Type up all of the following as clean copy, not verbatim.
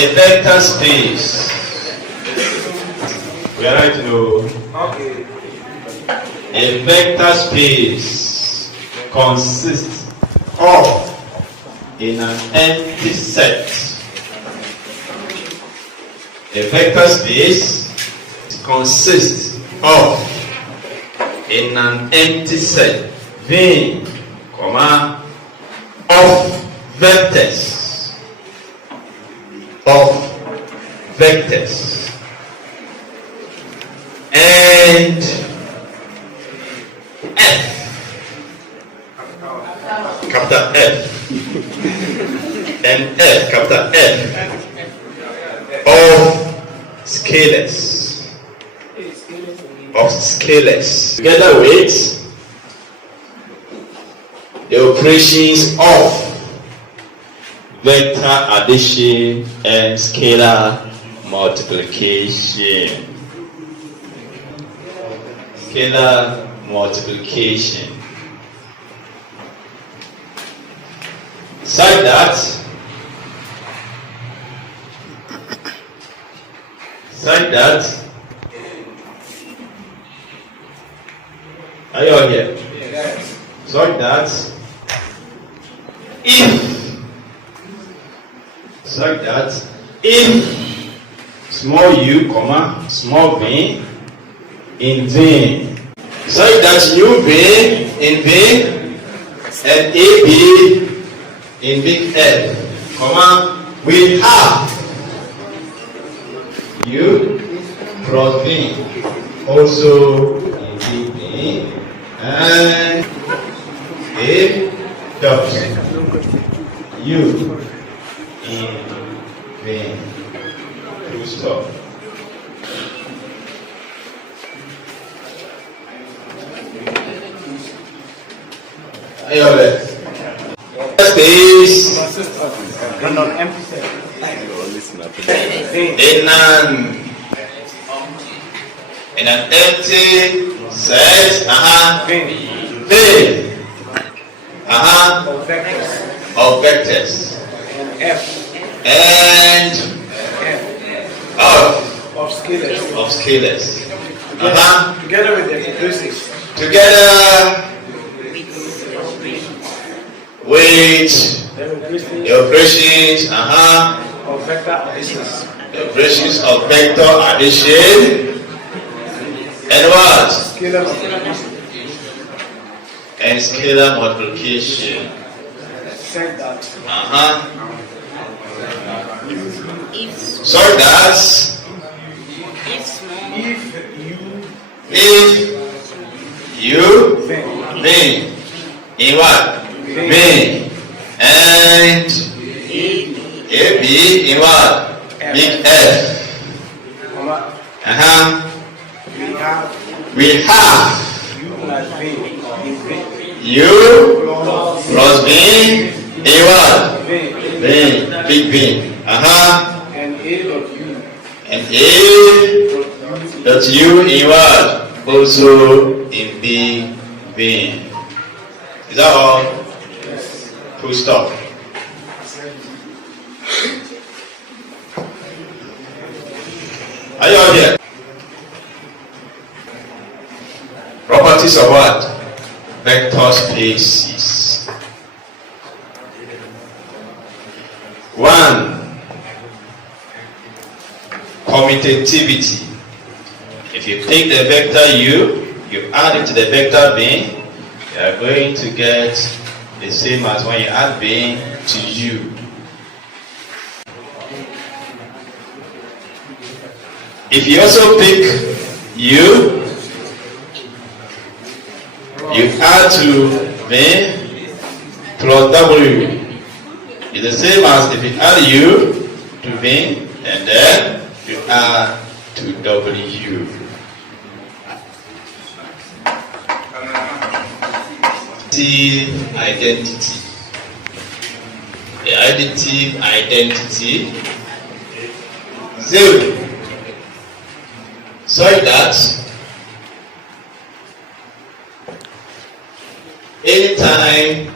A vector space. We are right to Okay. a vector space consists of in an empty set. A vector space consists of in an empty set v, comma, of vectors and capital F and F, capital F of scalars together with the operations of vector addition and scalar multiplication. Scalar multiplication. Such that are you all here? Yes. Such that if small u, comma, small v in v, such that u v in v and ab in big F, comma, we have u cross v also in big V and a dot u in v. Full stop. Are you all right? Space And on empty set. in an empty set, V, of vectors And F. and Of scalars. of scalars. Together with the operations. Together with the operations, Of vector additions. the operations of vector addition and what? Scalar multiplication. And scalar multiplication. Said that. So that if you v in what? V and ab in what? Big F. We have u plus v in what? V, big V. And a dot u in what? Also in big V. Is that all? Full stop. Are you all here? Properties of what? Vector spaces. 1. Commutativity. If you take the vector u, you add it to the vector v, you are going to get the same as when you add v to u. If you also pick u, you add to v plus w. It's the same as if you add u to v and then you add to w. Identity. The additive identity 0. So that anytime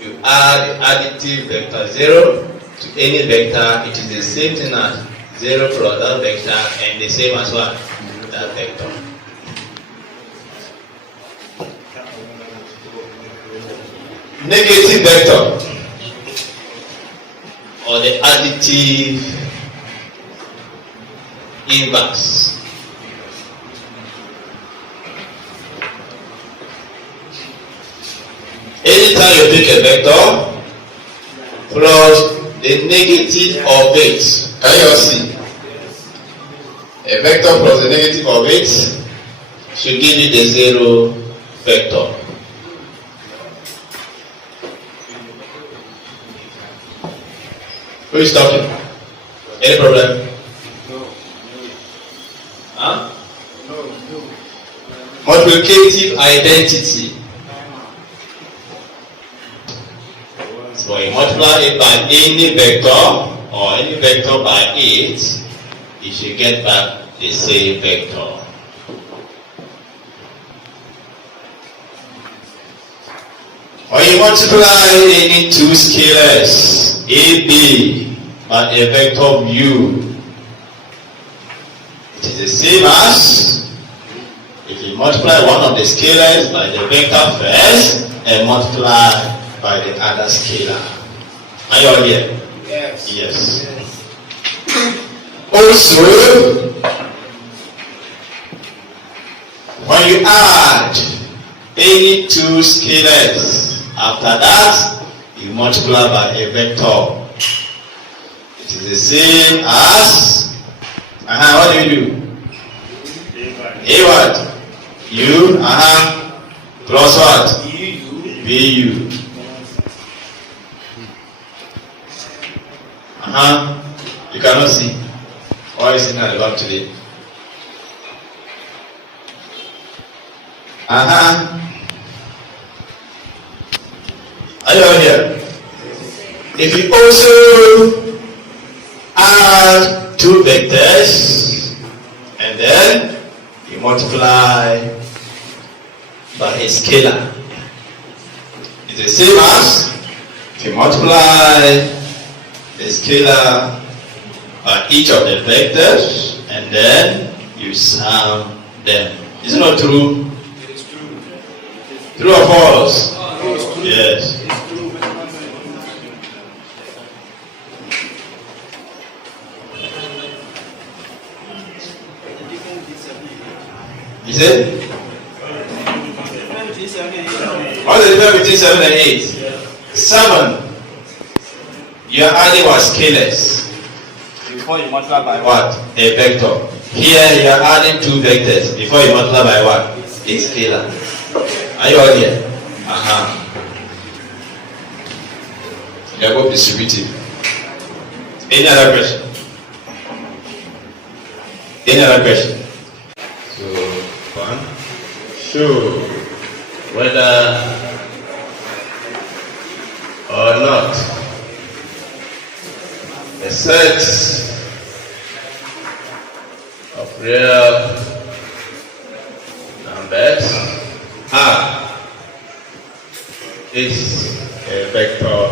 you add the additive vector 0 to any vector, it is the same thing as 0 plus that vector and the same as what? That vector. Negative vector or the additive inverse. Anytime you pick a vector plus the negative of it, can you see? A vector plus the negative of it should give you the 0 vector. Who is talking? Any problem? No. Huh? No. Multiplicative identity. So you multiply it by any vector or any vector by it, you should get back the same vector. Or you multiply any two scalars, AB, by a vector of U. It is the same as if you multiply one of the scalars by the vector first and multiply by the other scalar. Are you all here? Yes. Yes. Also, when you add any two scalars, after that, you multiply by a vector. It is the same as, what do you do? A what? U, plus what? BU. You cannot see. Why is it not about today? Are you all here? If you also add two vectors and then you multiply by a scalar, it's the same as if you multiply the scalar by each of the vectors and then you sum them. Is it not true? It is true. True or false? Yes. Is it? What's the difference between 7 and 8? 7. You are adding what? Scalars. Before you multiply by what? A vector. Here you are adding two vectors. Before you multiply by what? A scalar. Are you all here? They are both distributive. Any other question? Any other question? So, one. Show whether or not a set of real numbers R is a vector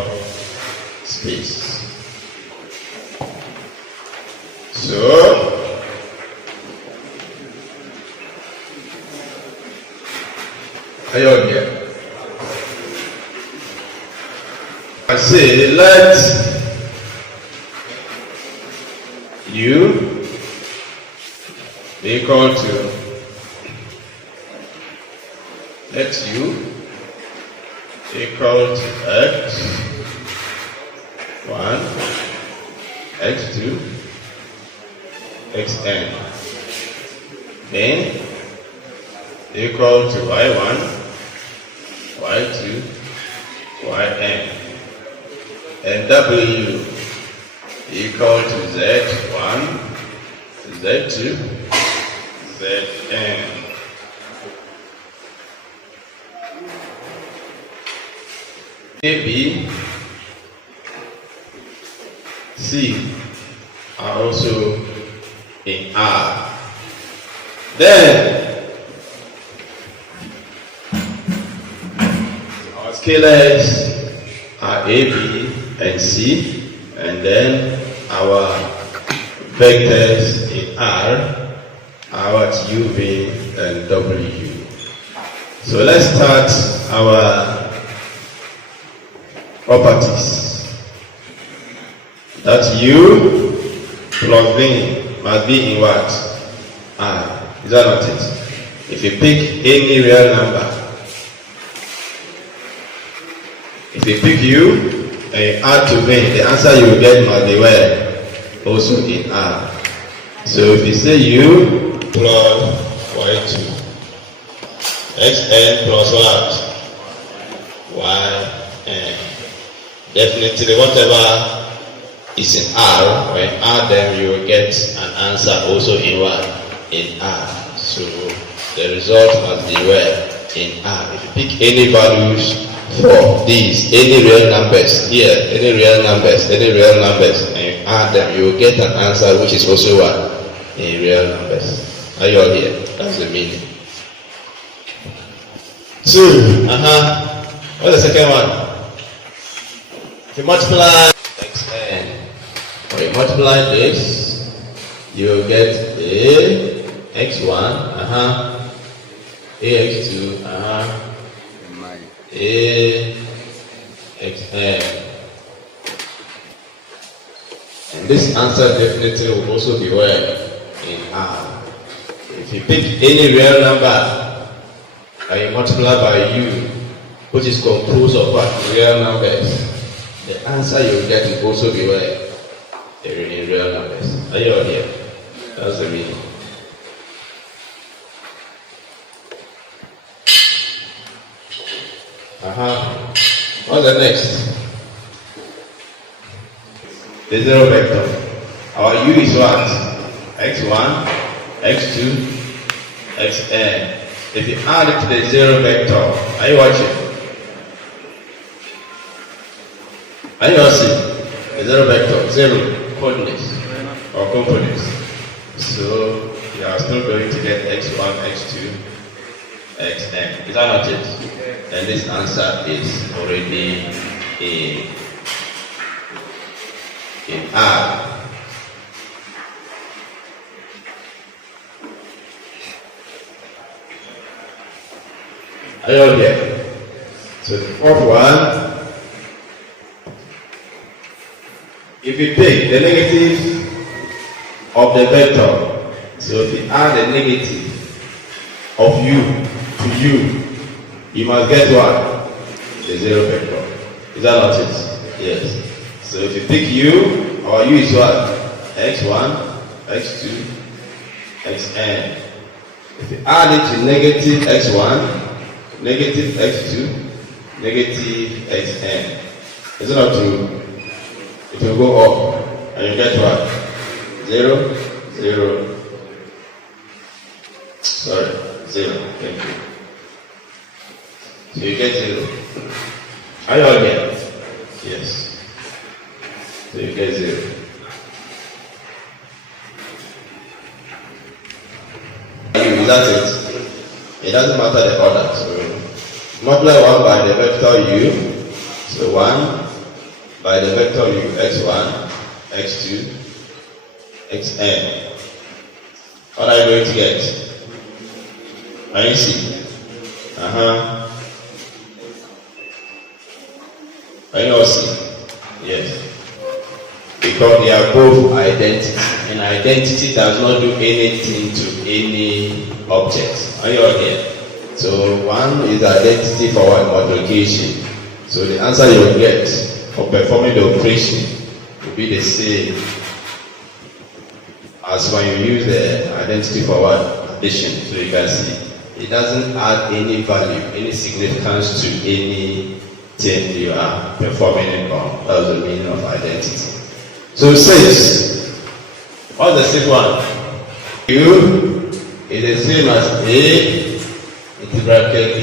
space. So, are you on here? I say let U be equal to let U equal to x1, x2, xn. Then equal to y1, y2, yn. And w equal to z1, z2, zn. A, B, C are also in R. Then our scalars are A, B, and C. and then our vectors in R are what UV and W. So let's start our properties. That U plus V must be in what? R. Is that not it? If you pick any real number, if you pick U and add to V, the answer you will get must be where? Also in R. So if you say U plus Y2, Xn plus what? Yn. Definitely whatever is in R, when add them you will get an answer also in what? In R. So the result must be where? In R. If you pick any values for these, any real numbers here, any real numbers, and you add them, you will get an answer which is also what? In real numbers. Are you all here? That's the meaning. 2. What's the second one? If you multiply xn, or you multiply this, you will get a x1, ax2, axn. And this answer definitely will also be where? In R. If you pick any real number and you multiply by U, which is composed of what? Real numbers, the answer you will get will also be where? In real numbers. Are you all here? That's the meaning. What's the next? The zero vector. Our U is what? X1, X2, Xn. If you add it to the zero vector, are you watching? Are you all seeing? The zero vector, zero coordinates or components. So you are still going to get X1, X2, Xn. Is that not it? And this answer is already in R. Are you all here? So the fourth one, if you take the negative of the vector, so if you add the negative of U to U, you must get what? The zero vector. Is that not it? Yes. So if you pick U, our U is what? X1, X2, Xn. If you add it to negative X1, negative X2, negative Xn. Is it not true? It will go up and you get what? 0, 0. Sorry, 0. Thank you. So you get 0. Are you all here? Yes. So you get 0. That's it. It doesn't matter the order. So multiply 1 by the vector U. So 1 by the vector U, x1, x2, xn. What are you going to get? Can you see? Can you all see? Yes. Because they are both identity. And identity does not do anything to any object. Are you all here? So one is identity for what? Multiplication. So the answer you will get for performing the operation will be the same as when you use the identity for what? Addition. So you can see it doesn't add any value, any significance to anything you are performing on. That's the meaning of identity. So 6. What's the 6th one? U is the same as A into bracket B.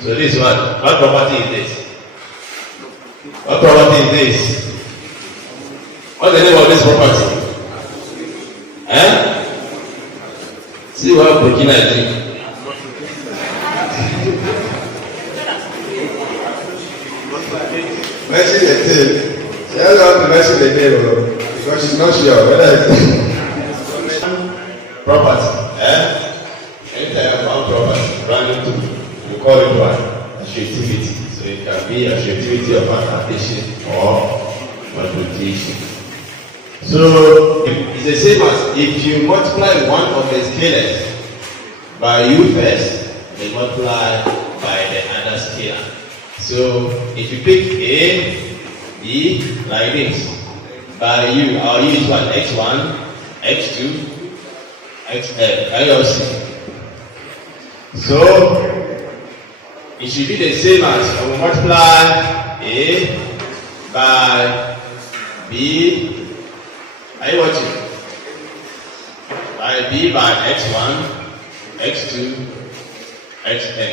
So this one, what property is this? What property is this? What's the name of this property? See what Burkina is doing. Mention the thing. Tell her to mention the name because she's not sure whether it's property. Anytime about property, brand new, we call it what? Attractivity. So it can be attractivity of adaptation or multiplication. So it's the same as if you multiply one of the scalars by u first, then multiply by the other scalar. So if you pick A, B like this, by u, our u is what? X1, X2, XL. Can you all see? So it should be the same as we multiply A by B. Are you watching? By B by X1, X2, XN.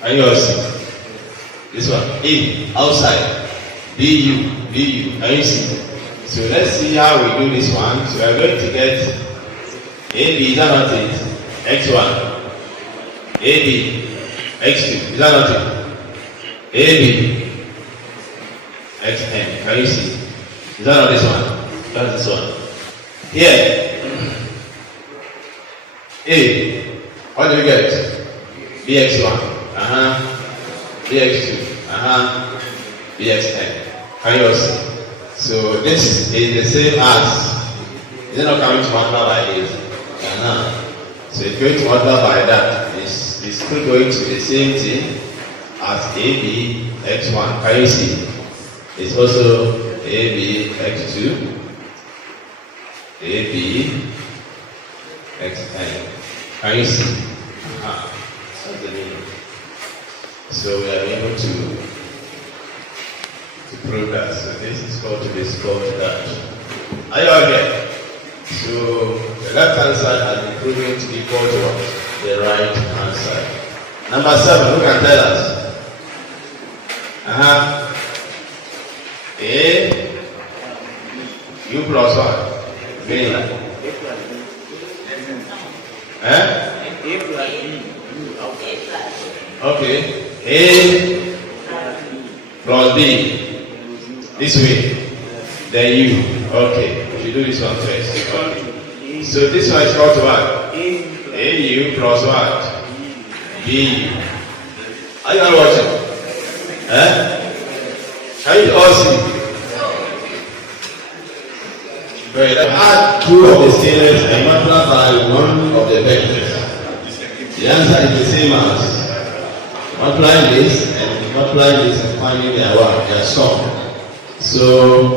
Can you all see? This one, A, outside, BU. Can you see? So let's see how we do this one. So we are going to get AB, is that not it? X1, AB, X2, is that not it? AB, XN. Can you see? Is that not this one? That's this one. Here, A, what do you get? BX1, BX2, BXN. Can you all see? So this is the same as, is it not coming to multiply by 8? So if you're going to multiply by that, it's still going to the same thing as AB X1. Can you see? It's also AB X2, AB XN. Can you see? That's the meaning. So we are able to prove that. So this is called to this, called to that. Are you all here? So the left hand side has been proven to be equal to what? The right hand side. Number 7, who can tell us? A, U plus what? B. A plus B. Okay. A plus B. This way. Then U. Okay. We should do this one first. Okay. So this one is called what? AU plus what? BU. Are you all watching? Can you all see? Right. Add 2 of the scalars and multiply by 1 of the vectors. The answer is the same as multiplying this and multiplying this and finding their sum. So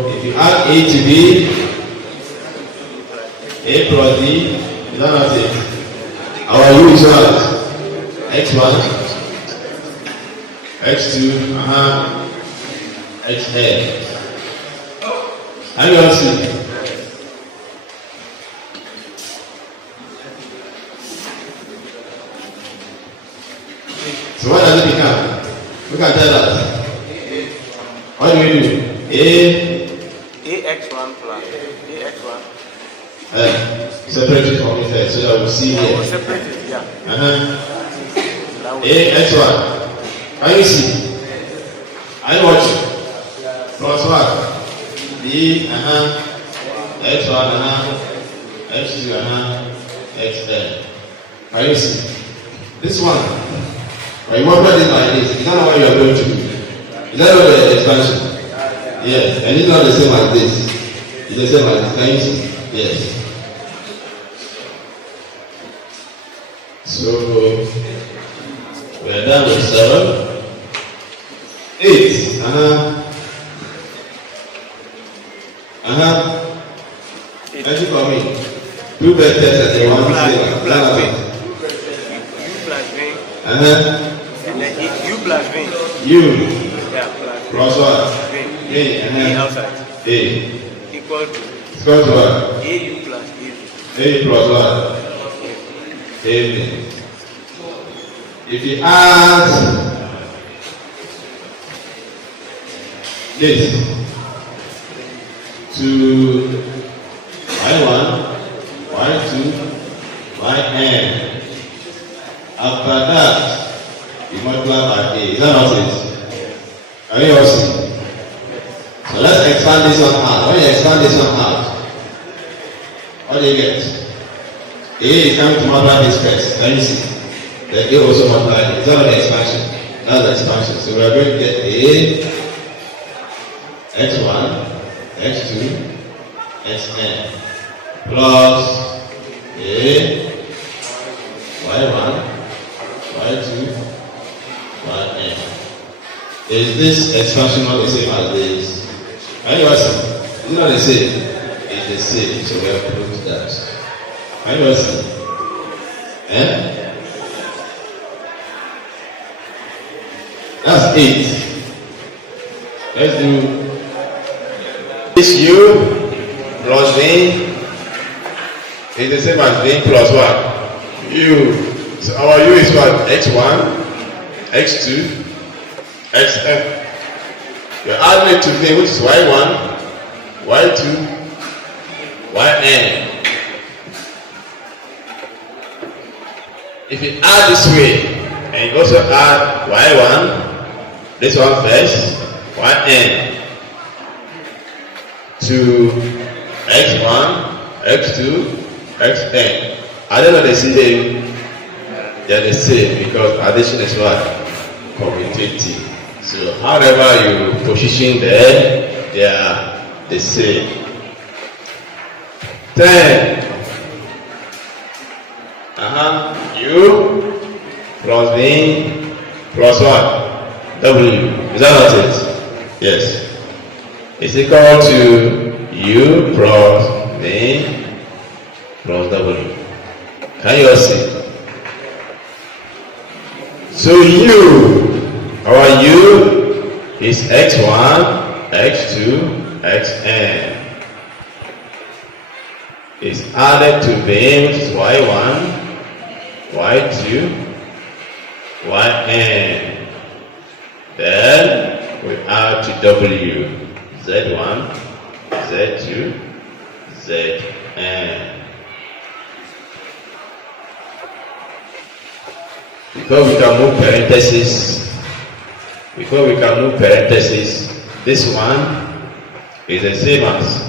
if you add A to B, A plus D, you don't have it. Our U is what? X1, X2, XN. How do you all see? So what does it become? Who can tell us? What do we do? AX1 plus AX1. Separate it from me first so that we'll see here. Separate it, yeah. AX1. Can you see? Are you watching? Plus what? B, X1, X2, XN. Can you see? This one. When you multiply it like this, you don't know what you are going to do. Is that not the expansion? Yes. And it's not the same as this. It's the same as this. Can you see? Yes. So we are done with 7. 8. Thank you for me. 2 vectors and 1 scalar. Plan it. U plus V. And then U plus V. U. Yeah, Plus what? V. A. A outside. A. Equal to It's equal to what? AU plus AV. A plus what? A. If you add this to y1, y2, yn, after that you multiply by a. Is that not it? Are you all seeing? So let's expand this one out, when you expand this one out, what do you get? A is coming to multiply this first. Can you see? Then A also multiply it. It's not an expansion. That's the expansion. So we are going to get A, x1, x2, xn plus A, y1, y2, yn. Is this expansion not the same as this? Can you see? It's not the same. It's the same. So we have to prove that. Can you see? That's 8. Let's do this u plus v is the same as v plus what? U. So our u is what? X1, X2, Xn. You're adding it to v, which is y1, y2, yn. If you add this way, and you also add y1, this one first, yn, to x1, x2, xn. I don't know the same. They are the same because addition is what? Commutative. So however you position there, they are the same. 10. U plus V plus what? W. Is that what it is? Yes. It's equal to U plus V plus W. Can you all see? So U, our U is X1, X2, Xn. Is added to V, which is Y1, Y2, Yn. Then we add to W, Z1, Z2, Zn. Because we can move parentheses, this one is the same as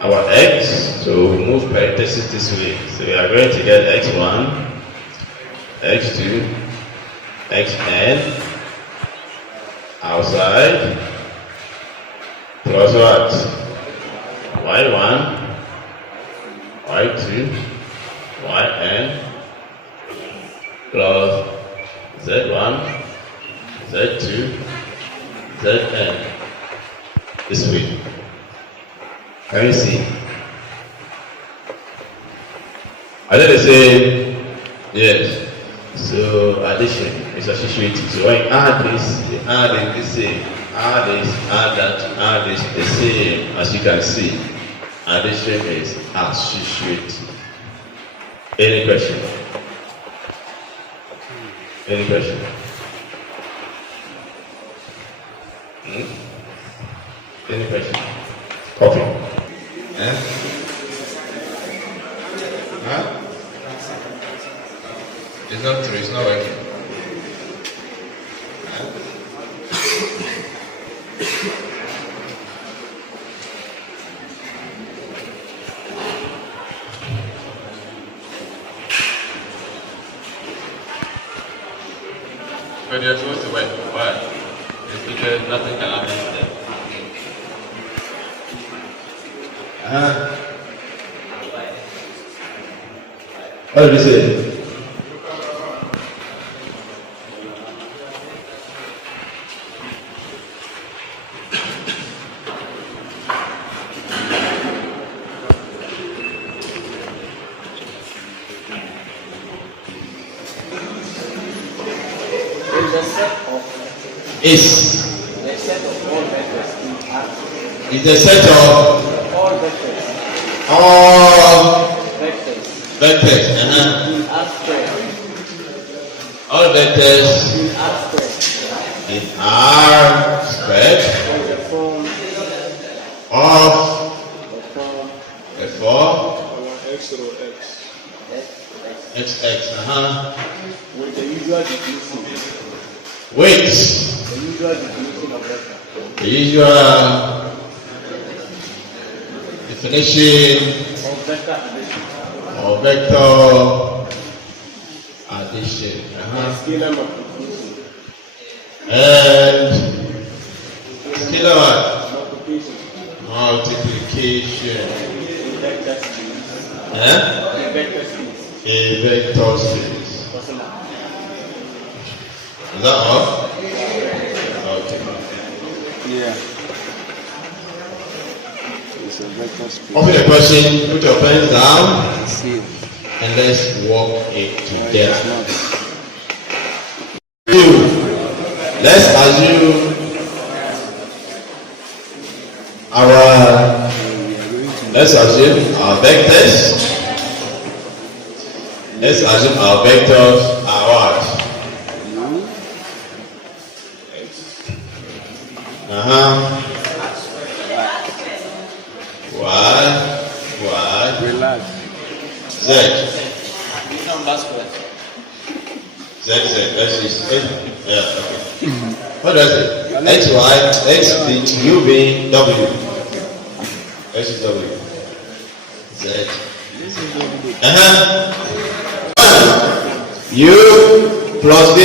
our x, so we move parentheses this way. So we are going to get x1, x2, xn outside plus what? y1, y2, yn plus z1, z2, zn. This way. Can you see? I did the same. Yes. So addition is associated. So when you add this, you add it the same. Add this, add that, add this the same. As you can see, addition is associated. Any question? Any question? Any question? Copy. Huh? It's not true, it's not working. But you're supposed to wait. Why? It's because nothing can happen to them. What did you say? Is the set of all vectors in R. Is the set of all vectors. All vectors. Vectors. In R squared. All vectors in R squared. In R squared. The form of the form x rho x. X. With the usual definition. Wait. The usual definition of vector. The usual definition of vector addition. And scalar what? Multiplication. A vector space. Is that all? Okay. Yeah. It's a vector space. Open the question, put your pens down, See. and let's walk it together. Let's assume our vectors. Let's assume our vectors are what? Y, Relax. Z. Z. Let's see. Yeah, okay. What does it? X, Y, X, B, U, B, W. X is W. Z. U plus B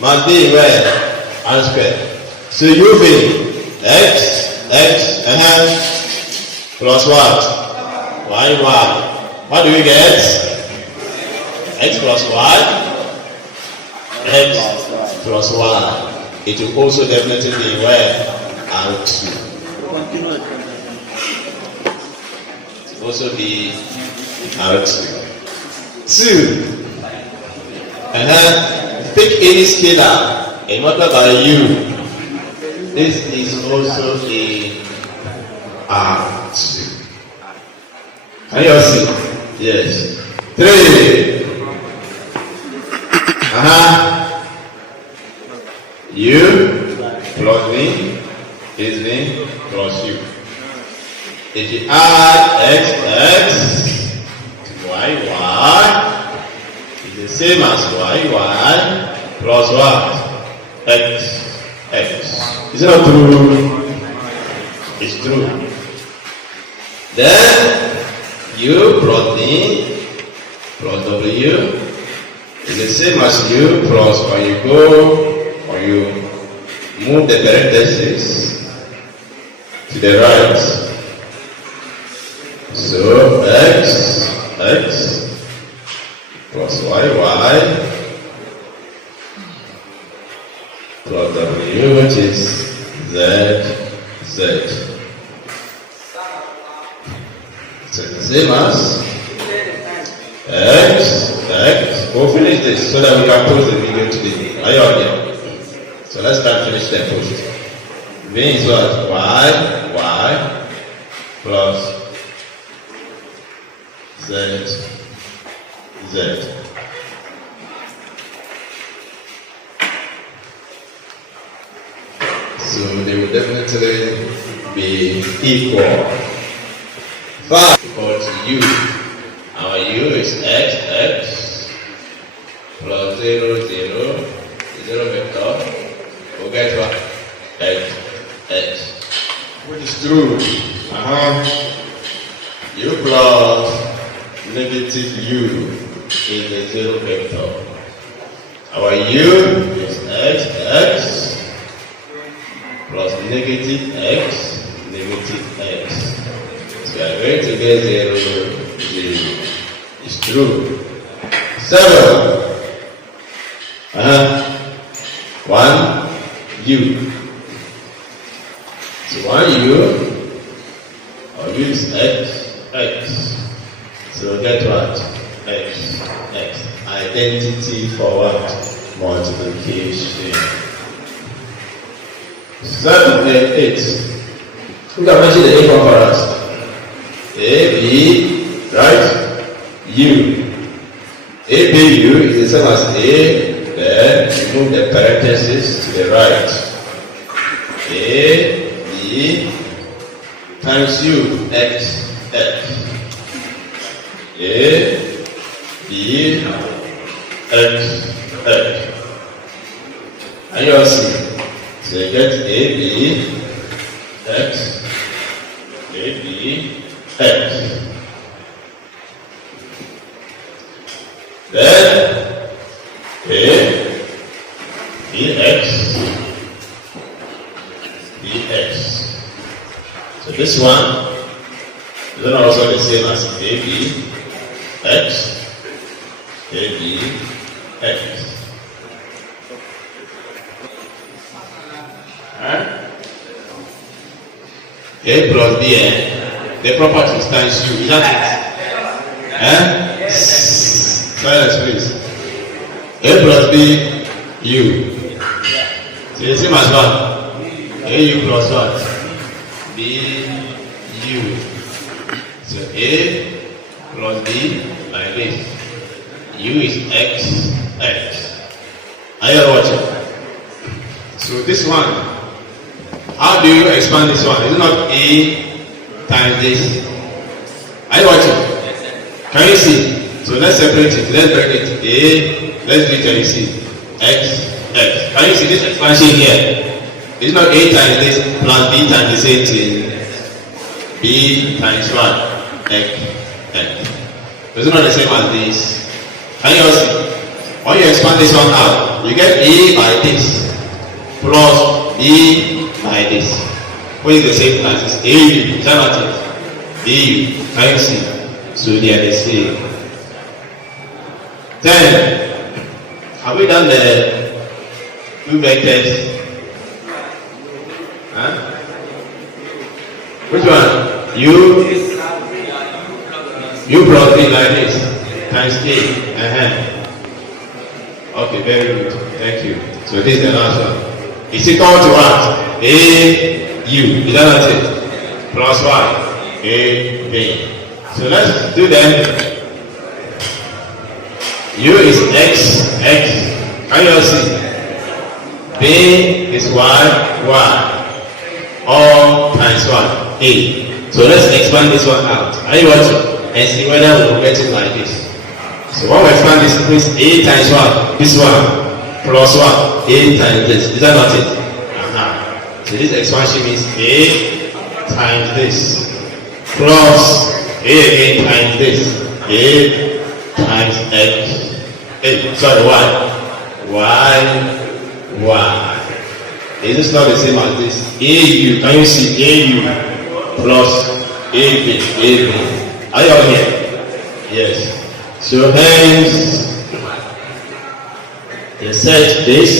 must be where? R squared. So U B X plus what? Y. What do we get? X plus Y. X plus Y. It will also definitely be where? R2. It will also be R2. 2. Pick any scalar and multiply by U. This is also a R2. Can you all see? Yes. 3. U plus V is V plus U. If you add X to Y, it's the same as Y plus what? X. Is it not true? It's true. Then U plus V plus W is the same as U plus when you go or you move the parentheses to the right. So X plus Y plus W, which is Z. So the same as X. We'll finish this so that we can post the video today. Are you all here? So let's start finish the post. V is what? Y plus Z. So they will definitely be equal. 5 equal to U. Our U is X plus 0 vector. We'll get what? X. Which is true. U plus negative U is the 0 vector. Our U is X plus negative X. So we are going to get 0. It's true. 7. 1 U. So 1 U, or U is X. So get what? X. Identity for what? Multiplication. 7 and 8. Who can mention the 8 one for us? A, B, right? U. A, B, U is the same as A. Then remove the parentheses to the right. A, B, times U, X. A, B, X. And you all see. So you get AB, X, AB, X. Then A, BX, BX. So this one is then also the same as AB, X, AB, X. A plus B, the property is times 2, is that it? Silence, please. A plus B, U. So the same as what? AU plus what? B, U. So A plus B like this. U is X, X. Are you watching? So this one, how do you expand this one? Is it not A times this? Are you watching? Can you see? So let's separate it. Let's break it. A, let's do it. Can you see? X, X. Can you see this expansion here? It's not A times this plus B times the same thing. B times what? X, X. It's not the same as this. Can you see? When you expand this one out, you get A by this plus B by this. What is the same as this? AU. Is that not it? AU. Can you see? So they are the same. Then, have we done the two vectors? Huh? Which one? U plus B like this times A. Okay, very good. Thank you. So this is the last one. It's equal to what? A U. Is that not it? Plus what? A B. So let's do them. U is X, X. Can you see? B is Y, Y. All times what? A. So let's expand this one out. Are you watching? And see whether we'll get it like this. So when we expand this, it means A times what? This one. Plus what? A times this. Is that not it? So this expansion means A times this. Plus A again times this. A times X. Sorry, Y. Is this not the same as this? AU. Can you see AU plus AB? Are you all here? Yes. So hence, the set this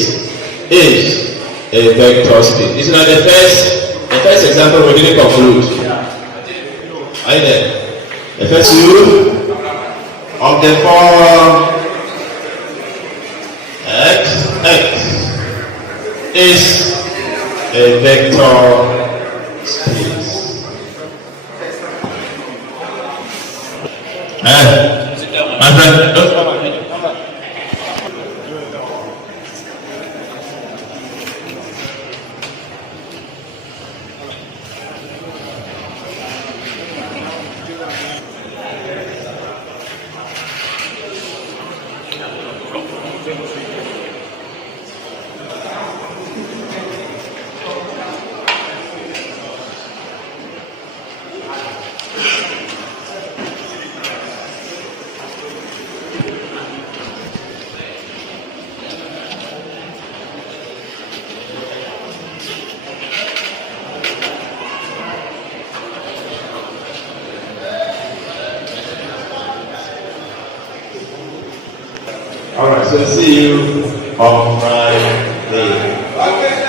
is a vector space. This is not the first example we didn't conclude. Are you there? The first rule of the form X is a vector space. My friend, don't come on. Alright, so see you on Friday.